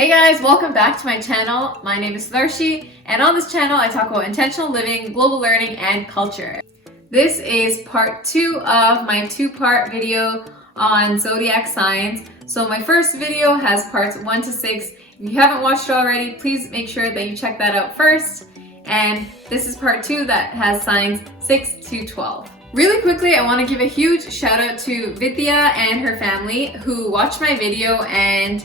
Hey guys, welcome back to my channel. My name is Darshi, and on this channel I talk about intentional living, global learning, and culture. This is part 2 of my 2-part video on zodiac signs. So my first video has parts 1 to 6. If you haven't watched it already, please make sure that you check that out first. And this is part 2 that has signs 6 to 12. Really quickly, I want to give a huge shout out to Vidya and her family who watched my video and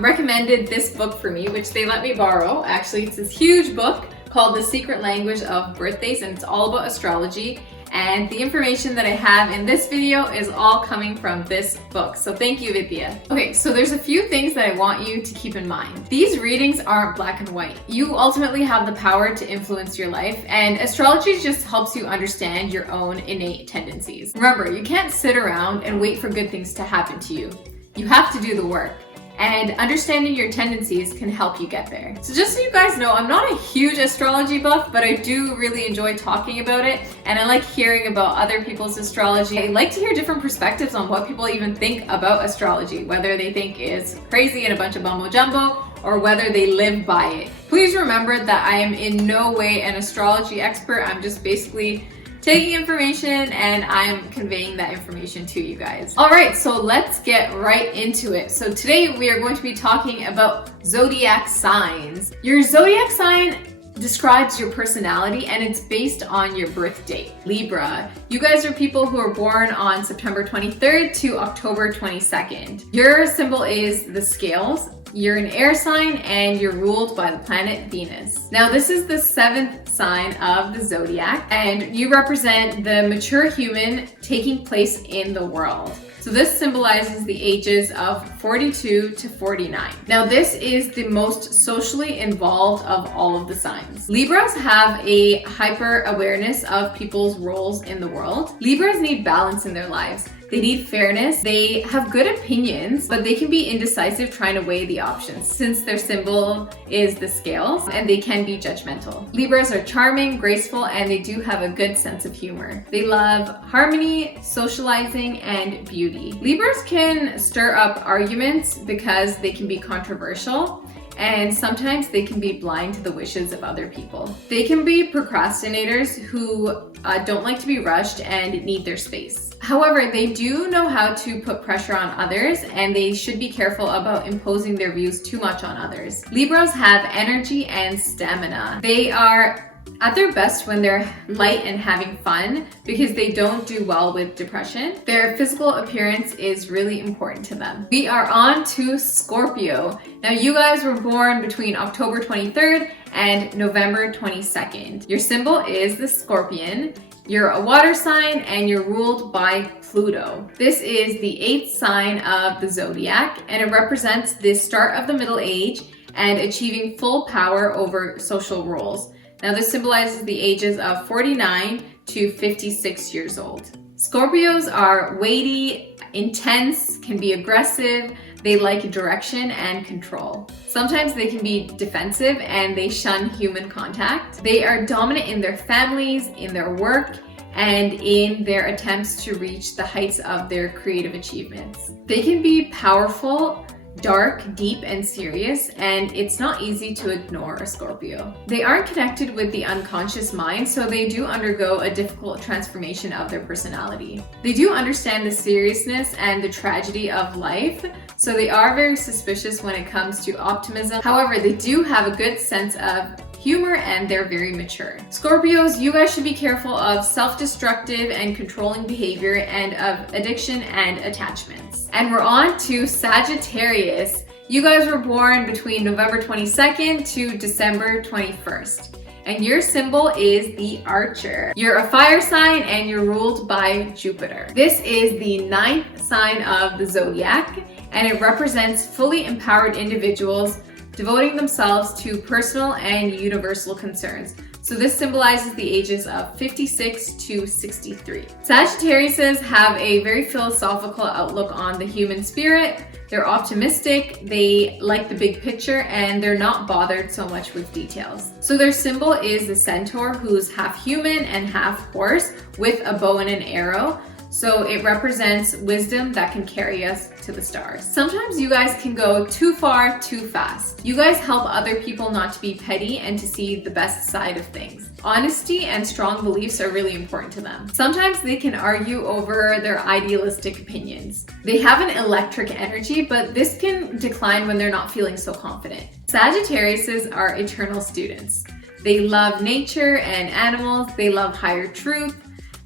recommended this book for me, which they let me borrow. Actually, it's this huge book called The Secret Language of Birthdays, and it's all about astrology. And the information that I have in this video is all coming from this book. So thank you, Vidya. Okay, so there's a few things that I want you to keep in mind. These readings aren't black and white. You ultimately have the power to influence your life, and astrology just helps you understand your own innate tendencies. Remember, you can't sit around and wait for good things to happen to you. You have to do the work. And understanding your tendencies can help you get there. So just so you guys know, I'm not a huge astrology buff, but I do really enjoy talking about it, and I like hearing about other people's astrology. I like to hear different perspectives on what people even think about astrology, whether they think it's crazy and a bunch of mumbo jumbo, or whether they live by it. Please remember that I am in no way an astrology expert. I'm just basically taking information and I'm conveying that information to you guys. All right, so let's get right into it. So today we are going to be talking about zodiac signs. Your zodiac sign describes your personality and it's based on your birth date. Libra, you guys are people who are born on September 23rd to October 22nd. Your symbol is the scales. You're an air sign and you're ruled by the planet Venus. Now this is the 7th sign of the zodiac and you represent the mature human taking place in the world. So this symbolizes the ages of 42 to 49. Now this is the most socially involved of all of the signs. Libras have a hyper awareness of people's roles in the world. Libras need balance in their lives. They need fairness. They have good opinions, but they can be indecisive trying to weigh the options since their symbol is the scales and they can be judgmental. Libras are charming, graceful, and they do have a good sense of humor. They love harmony, socializing, and beauty. Libras can stir up arguments because they can be controversial, and sometimes they can be blind to the wishes of other people. They can be procrastinators who don't like to be rushed and need their space. However, they do know how to put pressure on others, and they should be careful about imposing their views too much on others. Libras have energy and stamina. They are at their best when they're light and having fun because they don't do well with depression. Their physical appearance is really important to them. We are on to Scorpio. Now you guys were born between October 23rd and November 22nd. Your symbol is the scorpion. You're a water sign and you're ruled by Pluto. This is the 8th sign of the zodiac and it represents the start of the middle age and achieving full power over social roles. Now this symbolizes the ages of 49 to 56 years old. Scorpios are weighty, intense, can be aggressive, they like direction and control. Sometimes they can be defensive and they shun human contact. They are dominant in their families, in their work, and in their attempts to reach the heights of their creative achievements. They can be powerful, dark, deep, and serious, and it's not easy to ignore a Scorpio. They aren't connected with the unconscious mind, so they do undergo a difficult transformation of their personality. They do understand the seriousness and the tragedy of life, so they are very suspicious when it comes to optimism. However, they do have a good sense of humor and they're very mature. Scorpios, you guys should be careful of self-destructive and controlling behavior and of addiction and attachments. And we're on to Sagittarius. You guys were born between November 22nd to December 21st. And your symbol is the archer. You're a fire sign and you're ruled by Jupiter. This is the 9th sign of the zodiac and it represents fully empowered individuals devoting themselves to personal and universal concerns. So this symbolizes the ages of 56 to 63. Sagittariuses have a very philosophical outlook on the human spirit. They're optimistic, they like the big picture, and they're not bothered so much with details. So their symbol is the centaur, who's half human and half horse with a bow and an arrow. So it represents wisdom that can carry us to the stars. Sometimes you guys can go too far too fast. You guys help other people not to be petty and to see the best side of things. Honesty and strong beliefs are really important to them. Sometimes they can argue over their idealistic opinions. They have an electric energy, but this can decline when they're not feeling so confident. Sagittariuses are eternal students. They love nature and animals, they love higher truth,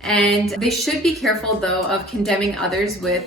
and they should be careful though of condemning others with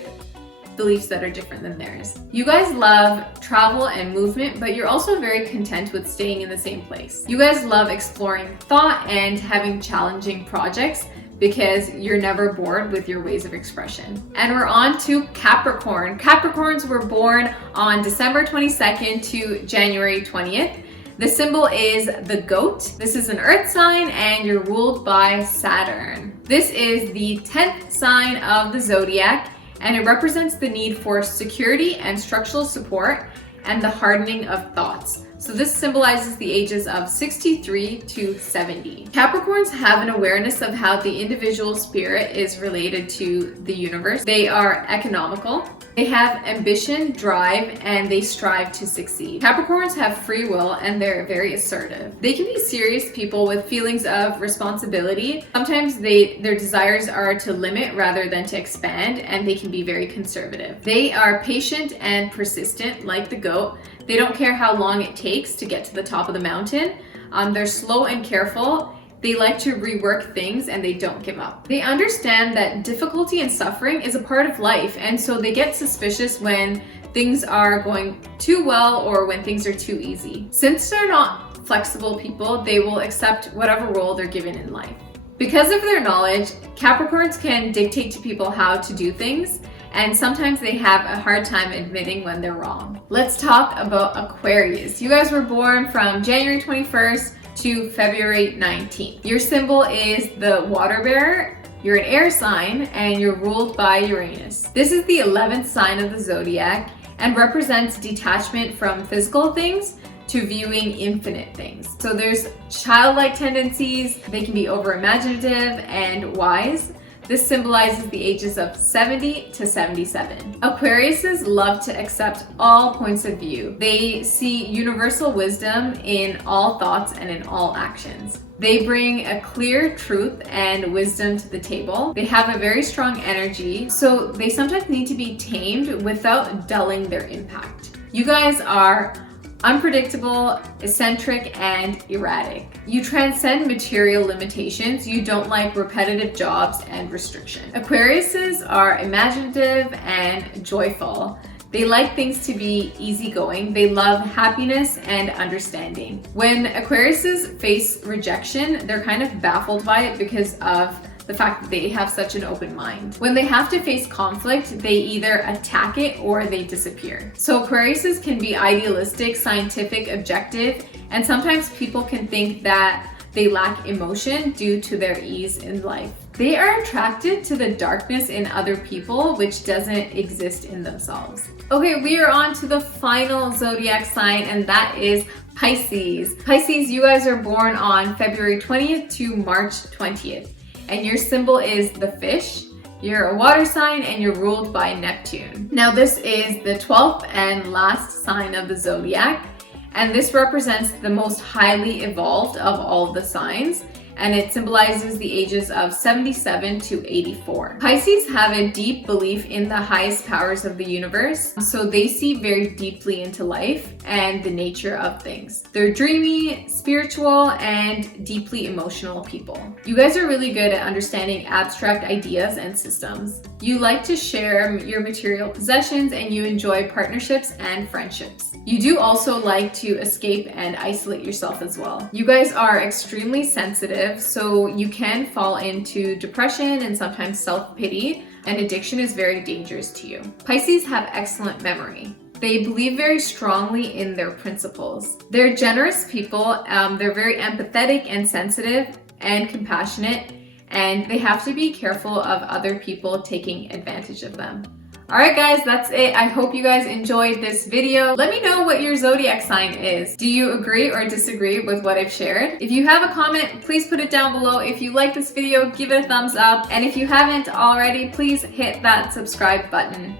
beliefs that are different than theirs. You guys love travel and movement, but you're also very content with staying in the same place. You guys love exploring thought and having challenging projects because you're never bored with your ways of expression. And we're on to Capricorn. Capricorns were born on December 22nd to January 20th. The symbol is the goat. This is an earth sign and you're ruled by Saturn. This is the 10th sign of the zodiac, and it represents the need for security and structural support and the hardening of thoughts. So this symbolizes the ages of 63 to 70. Capricorns have an awareness of how the individual spirit is related to the universe. They are economical. They have ambition, drive, and they strive to succeed. Capricorns have free will and they're very assertive. They can be serious people with feelings of responsibility. Sometimes their desires are to limit rather than to expand, and they can be very conservative. They are patient and persistent like the goat. They don't care how long it takes to get to the top of the mountain. They're slow and careful. They like to rework things and they don't give up. They understand that difficulty and suffering is a part of life, and so they get suspicious when things are going too well or when things are too easy. Since they're not flexible people, they will accept whatever role they're given in life. Because of their knowledge, Capricorns can dictate to people how to do things, and sometimes they have a hard time admitting when they're wrong. Let's talk about Aquarius. You guys were born from January 21st to February 19th. Your symbol is the water bearer. You're an air sign and you're ruled by Uranus. This is the 11th sign of the zodiac and represents detachment from physical things to viewing infinite things. So there's childlike tendencies. They can be over imaginative and wise. This symbolizes the ages of 70 to 77. Aquariuses love to accept all points of view. They see universal wisdom in all thoughts and in all actions. They bring a clear truth and wisdom to the table. They have a very strong energy, so they sometimes need to be tamed without dulling their impact. You guys are unpredictable, eccentric, and erratic. You transcend material limitations. You don't like repetitive jobs and restriction. Aquariuses are imaginative and joyful. They like things to be easygoing. They love happiness and understanding. When Aquariuses face rejection, they're kind of baffled by it because of the fact that they have such an open mind. When they have to face conflict, they either attack it or they disappear. So Aquariuses can be idealistic, scientific, objective, and sometimes people can think that they lack emotion due to their ease in life. They are attracted to the darkness in other people, which doesn't exist in themselves. Okay, we are on to the final zodiac sign, and that is Pisces. Pisces, you guys are born on February 20th to March 20th. And your symbol is the fish. You're a water sign and you're ruled by Neptune. Now this is the 12th and last sign of the zodiac, and this represents the most highly evolved of all of the signs, and it symbolizes the ages of 77 to 84. Pisces have a deep belief in the highest powers of the universe, so they see very deeply into life and the nature of things. They're dreamy, spiritual, and deeply emotional people. You guys are really good at understanding abstract ideas and systems. You like to share your material possessions and you enjoy partnerships and friendships. You do also like to escape and isolate yourself as well. You guys are extremely sensitive, so you can fall into depression and sometimes self-pity, and addiction is very dangerous to you. Pisces have excellent memory. They believe very strongly in their principles. They're generous people. They're very empathetic and sensitive and compassionate, and they have to be careful of other people taking advantage of them. Alright guys, that's it. I hope you guys enjoyed this video. Let me know what your zodiac sign is. Do you agree or disagree with what I've shared? If you have a comment, please put it down below. If you like this video, give it a thumbs up. And if you haven't already, please hit that subscribe button.